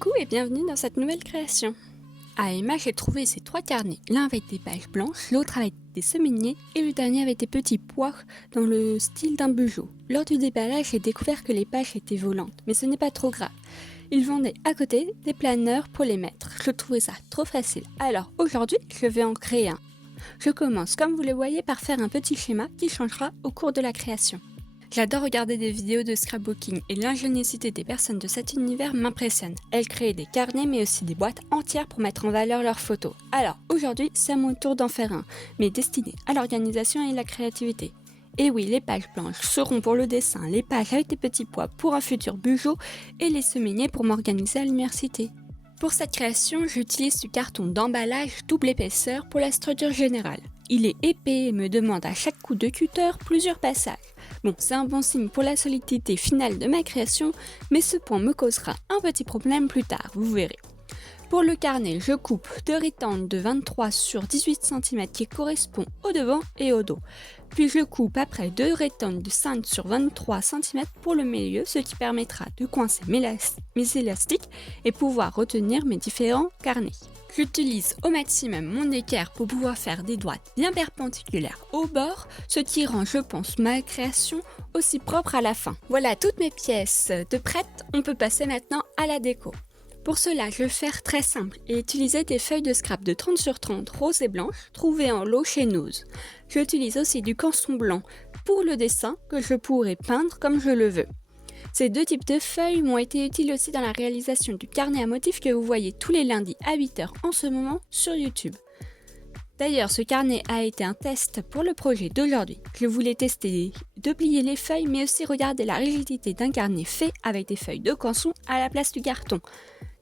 Coucou et bienvenue dans cette nouvelle création. À Emma, j'ai trouvé ces 3 carnets, l'un avec des pages blanches, l'autre avec des semainiers et le dernier avec des petits pois dans le style d'un bijou. Lors du déballage, j'ai découvert que les pages étaient volantes, mais ce n'est pas trop grave. Ils vendaient à côté des planeurs pour les mettre. Je trouvais ça trop facile. Alors aujourd'hui, je vais en créer un. Je commence, comme vous le voyez, par faire un petit schéma qui changera au cours de la création. J'adore regarder des vidéos de scrapbooking et l'ingéniosité des personnes de cet univers m'impressionne. Elles créent des carnets mais aussi des boîtes entières pour mettre en valeur leurs photos. Alors aujourd'hui, c'est à mon tour d'en faire un, mais destiné à l'organisation et la créativité. Et oui, les pages blanches seront pour le dessin, les pages avec des petits pois pour un futur bijou et les semainiers pour m'organiser à l'université. Pour cette création, j'utilise du carton d'emballage double épaisseur pour la structure générale. Il est épais et me demande à chaque coup de cutter plusieurs passages. Bon, c'est un bon signe pour la solidité finale de ma création, mais ce point me causera un petit problème plus tard, vous verrez. Pour le carnet, je coupe 2 rectangles de 23 sur 18 cm qui correspondent au devant et au dos. Puis je coupe après 2 rectangles de 5 sur 23 cm pour le milieu, ce qui permettra de coincer mes élastiques et pouvoir retenir mes différents carnets. J'utilise au maximum mon équerre pour pouvoir faire des droites bien perpendiculaires au bord, ce qui rend, je pense, ma création aussi propre à la fin. Voilà toutes mes pièces de prêtes, on peut passer maintenant à la déco. Pour cela, je vais faire très simple et utiliser des feuilles de scrap de 30 sur 30 roses et blanches trouvées en lot chez Noz. J'utilise aussi du canson blanc pour le dessin que je pourrai peindre comme je le veux. Ces deux types de feuilles m'ont été utiles aussi dans la réalisation du carnet à motifs que vous voyez tous les lundis à 8h en ce moment sur YouTube. D'ailleurs, ce carnet a été un test pour le projet d'aujourd'hui. Je voulais tester de plier les feuilles mais aussi regarder la rigidité d'un carnet fait avec des feuilles de canson à la place du carton.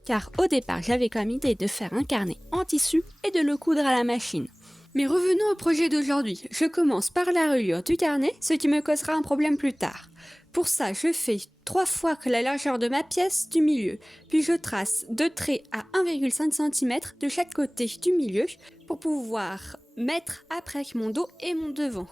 Car au départ, j'avais comme idée de faire un carnet en tissu et de le coudre à la machine. Mais revenons au projet d'aujourd'hui. Je commence par la reliure du carnet, ce qui me causera un problème plus tard. Pour ça, je fais 3 fois que la largeur de ma pièce du milieu, puis je trace 2 traits à 1,5 cm de chaque côté du milieu pour pouvoir mettre après mon dos et mon devant.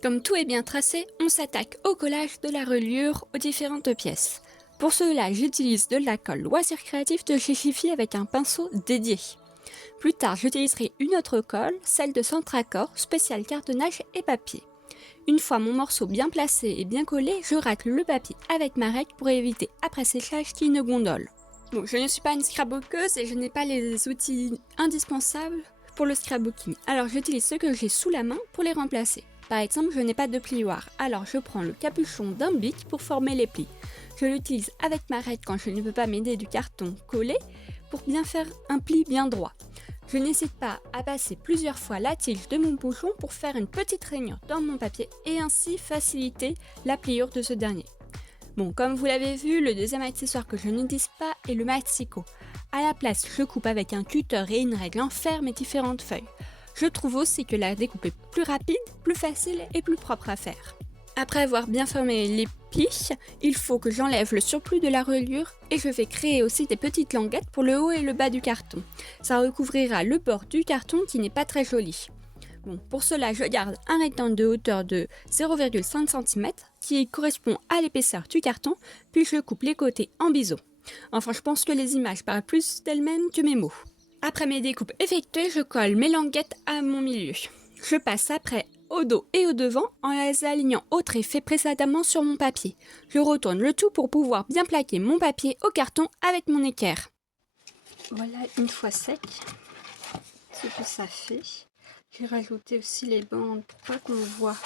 Comme tout est bien tracé, on s'attaque au collage de la reliure aux différentes pièces. Pour cela, j'utilise de la colle Loisir Créatif de chez Jiffy avec un pinceau dédié. Plus tard, j'utiliserai une autre colle, celle de Centracor, spéciale cartonnage et papier. Une fois mon morceau bien placé et bien collé, je racle le papier avec ma règle pour éviter après séchage qu'il ne gondole. Bon, je ne suis pas une scrapbookeuse et je n'ai pas les outils indispensables pour le scrapbooking, alors j'utilise ceux que j'ai sous la main pour les remplacer. Par exemple, je n'ai pas de plioir, alors je prends le capuchon d'un bic pour former les plis. Je l'utilise avec ma règle quand je ne peux pas m'aider du carton collé pour bien faire un pli bien droit. Je n'hésite pas à passer plusieurs fois la tige de mon bouchon pour faire une petite rainure dans mon papier et ainsi faciliter la pliure de ce dernier. Bon, comme vous l'avez vu, le deuxième accessoire que je n'utilise pas est le maxico. À la place, je coupe avec un cutter et une règle en fer mes différentes feuilles. Je trouve aussi que la découpe est plus rapide, plus facile et plus propre à faire. Après avoir bien fermé les plis, il faut que j'enlève le surplus de la reliure et je vais créer aussi des petites languettes pour le haut et le bas du carton. Ça recouvrira le bord du carton qui n'est pas très joli. Bon, pour cela, je garde un rectangle de hauteur de 0,5 cm qui correspond à l'épaisseur du carton, puis je coupe les côtés en biseau. Enfin, je pense que les images parlent plus d'elles-mêmes que mes mots. Après mes découpes effectuées, je colle mes languettes à mon milieu. Je passe après au dos et au devant en les alignant au trait fait précédemment sur mon papier. Je retourne le tout pour pouvoir bien plaquer mon papier au carton avec mon équerre. Voilà, une fois sec, ce que ça fait. J'ai rajouté aussi les bandes pour pas qu'on voit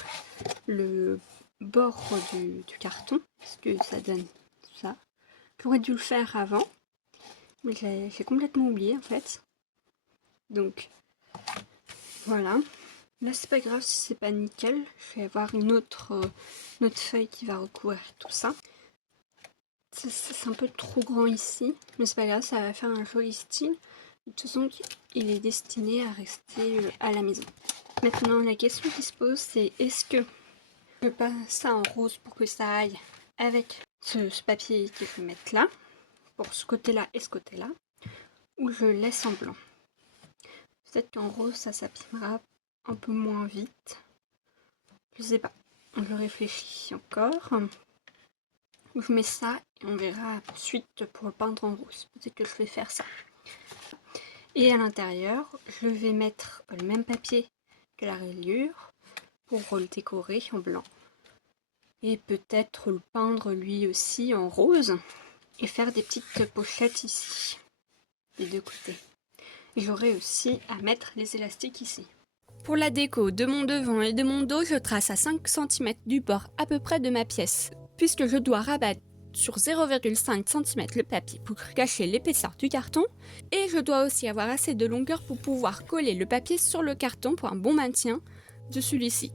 le bord du carton, parce que ça donne ça. J'aurais dû le faire avant, mais j'ai complètement oublié en fait. Donc voilà. Là c'est pas grave si c'est pas nickel, je vais avoir une autre feuille qui va recouvrir tout ça. C'est un peu trop grand ici, mais c'est pas grave, ça va faire un joli style. De toute façon, il est destiné à rester à la maison. Maintenant, la question qui se pose, c'est est-ce que je peins ça en rose pour que ça aille avec ce papier que je vais mettre là, pour ce côté-là et ce côté-là, ou je laisse en blanc. Peut-être qu'en rose, ça s'abîmera un peu moins vite. Je sais pas, je réfléchis encore. Je mets ça et on verra ensuite pour le peindre en rose. Peut-être que je vais faire ça. Et à l'intérieur, je vais mettre le même papier que la rayure pour le décorer en blanc. Et peut-être le peindre lui aussi en rose et faire des petites pochettes ici, des deux côtés. J'aurai aussi à mettre les élastiques ici. Pour la déco de mon devant et de mon dos, je trace à 5 cm du bord à peu près de ma pièce, puisque je dois rabattre sur 0,5 cm le papier pour cacher l'épaisseur du carton, et je dois aussi avoir assez de longueur pour pouvoir coller le papier sur le carton pour un bon maintien de celui-ci,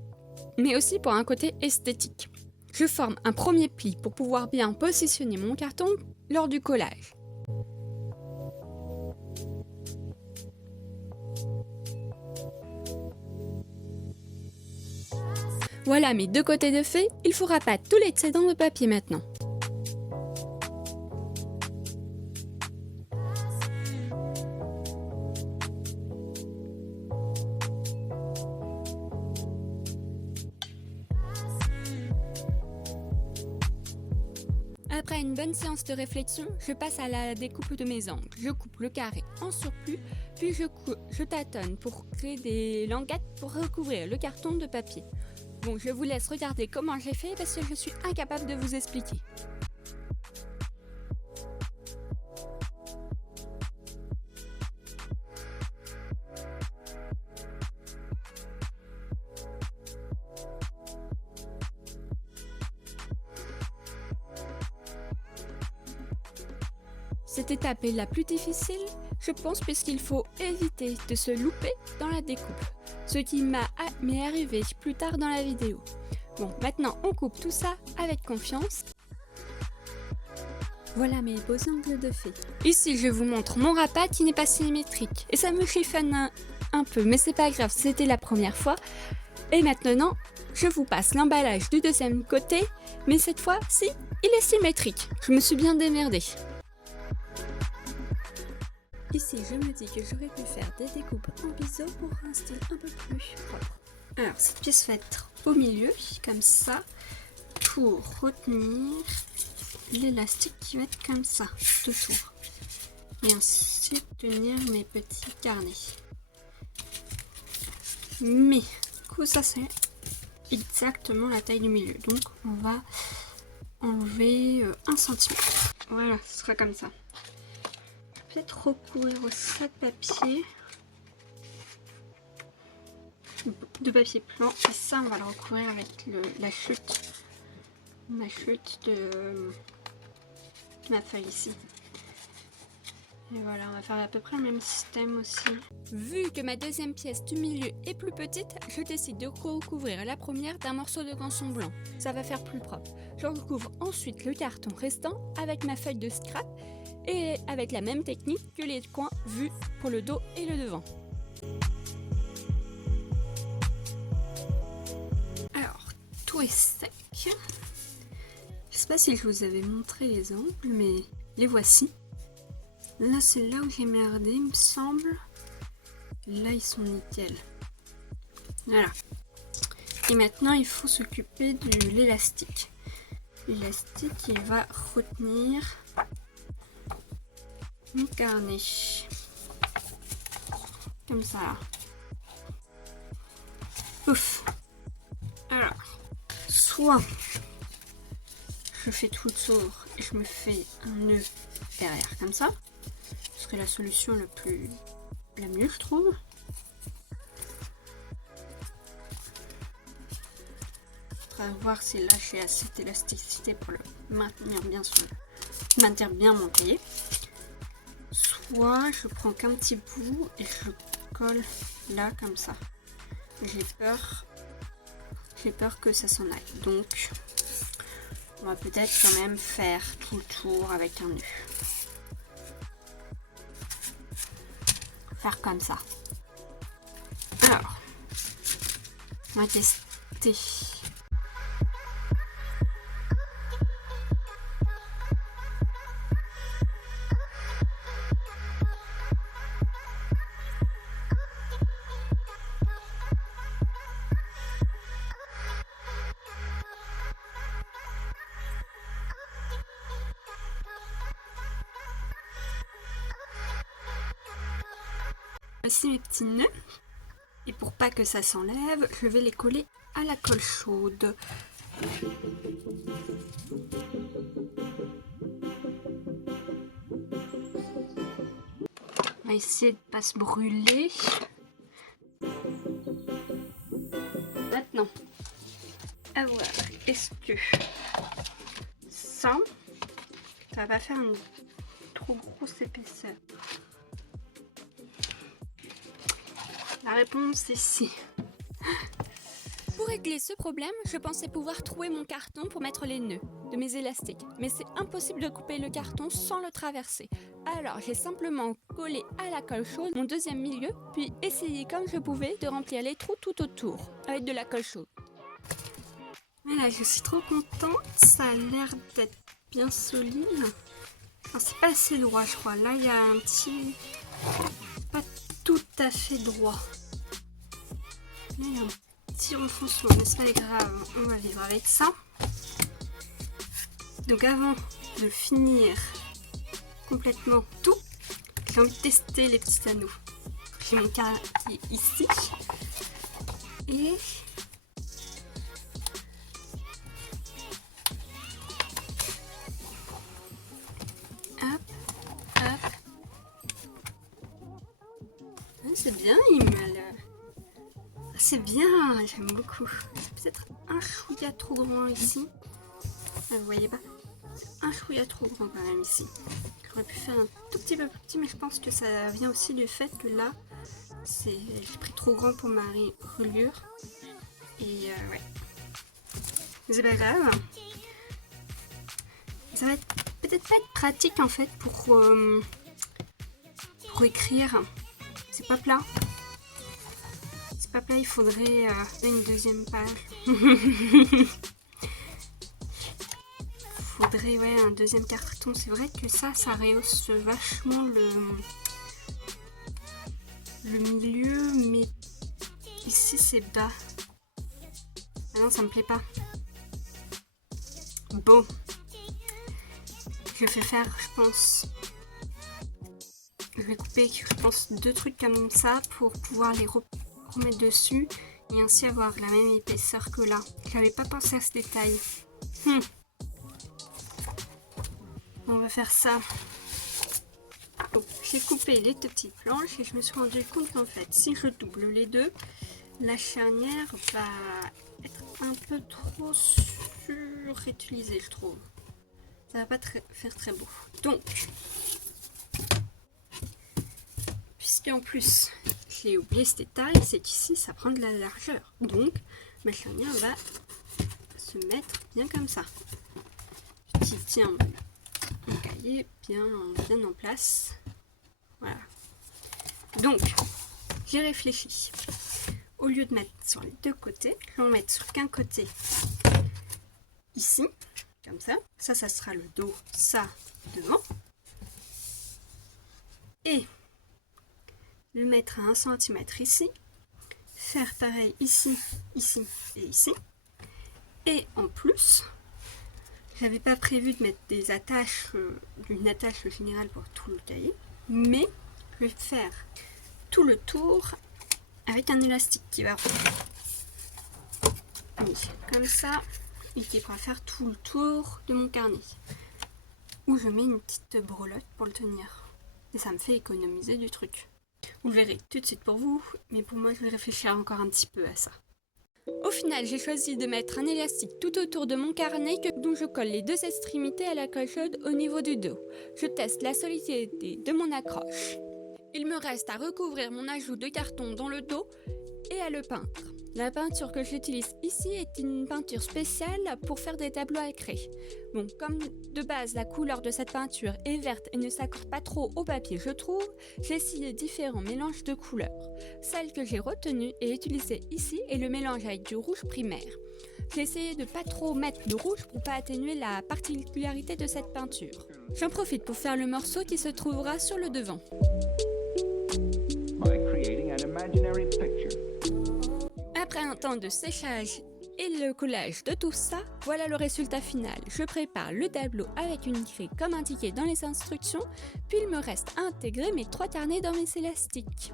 mais aussi pour un côté esthétique. Je forme un premier pli pour pouvoir bien positionner mon carton lors du collage. Voilà mes deux côtés de fait, il faut rabattre tous les excédents de papier maintenant. Après une bonne séance de réflexion, je passe à la découpe de mes angles. Je coupe le carré en surplus, puis je tâtonne pour créer des languettes pour recouvrir le carton de papier. Bon, je vous laisse regarder comment j'ai fait parce que je suis incapable de vous expliquer. Cette étape est la plus difficile, je pense, puisqu'il faut éviter de se louper dans la découpe, ce qui m'est arrivé plus tard dans la vidéo. Bon, maintenant on coupe tout ça avec confiance. Voilà mes beaux angles de fée. Ici je vous montre mon rapat qui n'est pas symétrique, et ça me chiffonne un peu, mais c'est pas grave, c'était la première fois. Et maintenant, je vous passe l'emballage du deuxième côté, mais cette fois-ci, il est symétrique. Je me suis bien démerdée. Ici, je me dis que j'aurais pu faire des découpes en biseau pour un style un peu plus propre. Alors, cette pièce va être au milieu, comme ça, pour retenir l'élastique qui va être comme ça, tout autour. Et ainsi tenir mes petits carnets. Mais, du coup, ça c'est exactement la taille du milieu. Donc, on va enlever 1 cm. Voilà, ce sera comme ça. Peut-être recouvrir aussi de papier, de papier blanc, et ça on va le recouvrir avec ma chute de ma feuille ici. Et voilà, on va faire à peu près le même système aussi. Vu que ma deuxième pièce du milieu est plus petite, je décide de recouvrir la première d'un morceau de canson blanc. Ça va faire plus propre. Je recouvre ensuite le carton restant avec ma feuille de scrap et avec la même technique que les coins vus pour le dos et le devant. Alors, tout est sec. Je sais pas si je vous avais montré les angles, mais les voici. Là, c'est là où j'ai merdé, il me semble. Là, ils sont nickel. Voilà. Et maintenant, il faut s'occuper de l'élastique. L'élastique, il va retenir mon carnet. Comme ça. Ouf. Alors, soit je fais tout le tour et je me fais un nœud derrière, comme ça. Ce serait la solution la mieux, je trouve. Faudra voir si là j'ai assez d'élasticité pour le maintenir bien mon cahier. Soit je prends qu'un petit bout et je le colle là comme ça. J'ai peur que ça s'en aille. Donc on va peut-être quand même faire tout le tour avec un nœud. Faire comme ça. Alors, on va tester. Voici mes petits nœuds. Et pour pas que ça s'enlève, je vais les coller à la colle chaude. On va essayer de ne pas se brûler. Maintenant, à voir, est-ce que ça va pas faire une trop grosse épaisseur? La réponse est si. Pour régler ce problème, je pensais pouvoir trouver mon carton pour mettre les nœuds de mes élastiques, mais c'est impossible de couper le carton sans le traverser. Alors j'ai simplement collé à la colle chaude mon deuxième milieu, puis essayé comme je pouvais de remplir les trous tout autour avec de la colle chaude. Voilà, je suis trop contente, ça a l'air d'être bien solide. Alors, c'est pas assez droit je crois, là il y a un petit... pas tout à fait droit. Là il y a un petit renfoncement, mais c'est pas grave, on va vivre avec ça. Donc avant de finir complètement tout, j'ai envie de tester les petits anneaux. J'ai mon carré ici. Et hop, hop. C'est bien, il m'a l'air. C'est bien, j'aime beaucoup. C'est peut-être un chouïa trop grand ici. Ah, vous voyez pas? C'est un chouïa trop grand quand même ici. J'aurais pu faire un tout petit peu plus petit, mais je pense que ça vient aussi du fait que là, j'ai pris trop grand pour ma reliure. Et ouais. Mais c'est pas grave. Ça va peut-être pas être pratique en fait pour écrire. C'est pas plat. C'est pas plat, il faudrait une deuxième page. Faudrait ouais un deuxième carton. C'est vrai que ça rehausse vachement le milieu, mais ici c'est bas. Ah non, ça me plaît pas. Bon, je vais faire, je pense, je vais couper, je pense, 2 trucs comme ça pour pouvoir les remettre dessus et ainsi avoir la même épaisseur que là. J'avais pas pensé à ce détail. On va faire ça. Donc, j'ai coupé les deux petites planches et je me suis rendu compte qu'en fait, si je double les deux, la charnière va être un peu trop surutilisée, je trouve. Ça va pas faire très beau. Donc, puisqu'en plus, j'ai oublié ce détail, c'est qu'ici, ça prend de la largeur. Donc, ma charnière va se mettre bien comme ça. Qui tient mon cahier bien en place. Voilà. Donc, j'ai réfléchi. Au lieu de mettre sur les deux côtés, je vais en mettre sur qu'un côté ici, comme ça. Ça sera le dos, ça devant. Et le mettre à 1 cm ici. Faire pareil ici, ici et ici. Et en plus, j'avais pas prévu de mettre des attaches, une attache générale pour tout le cahier, mais je vais faire tout le tour avec un élastique qui va comme ça et qui pourra faire tout le tour de mon carnet. Où je mets une petite brelotte pour le tenir. Et ça me fait économiser du truc. Vous le verrez tout de suite pour vous, mais pour moi je vais réfléchir encore un petit peu à ça. Au final, j'ai choisi de mettre un élastique tout autour de mon carnet dont je colle les 2 extrémités à la colle chaude au niveau du dos. Je teste la solidité de mon accroche. Il me reste à recouvrir mon ajout de carton dans le dos et à le peindre. La peinture que j'utilise ici est une peinture spéciale pour faire des tableaux à craie. Bon, comme de base la couleur de cette peinture est verte et ne s'accorde pas trop au papier, je trouve, j'ai essayé différents mélanges de couleurs. Celle que j'ai retenue et utilisée ici est le mélange avec du rouge primaire. J'ai essayé de pas trop mettre de rouge pour pas atténuer la particularité de cette peinture. J'en profite pour faire le morceau qui se trouvera sur le devant. Après un temps de séchage et le collage de tout ça, voilà le résultat final. Je prépare le tableau avec une grille comme indiqué dans les instructions, puis il me reste à intégrer mes 3 carnets dans mes élastiques.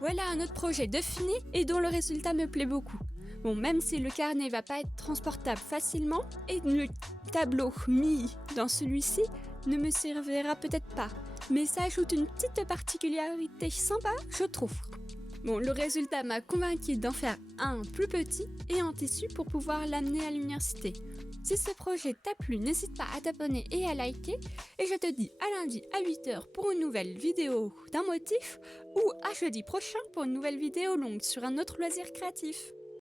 Voilà un autre projet de fini et dont le résultat me plaît beaucoup. Bon, même si le carnet va pas être transportable facilement et le tableau mis dans celui-ci ne me servira peut-être pas, mais ça ajoute une petite particularité sympa, je trouve. Bon, le résultat m'a convaincu d'en faire un plus petit et en tissu pour pouvoir l'amener à l'université. Si ce projet t'a plu, n'hésite pas à t'abonner et à liker. Et je te dis à lundi à 8h pour une nouvelle vidéo d'un motif ou à jeudi prochain pour une nouvelle vidéo longue sur un autre loisir créatif.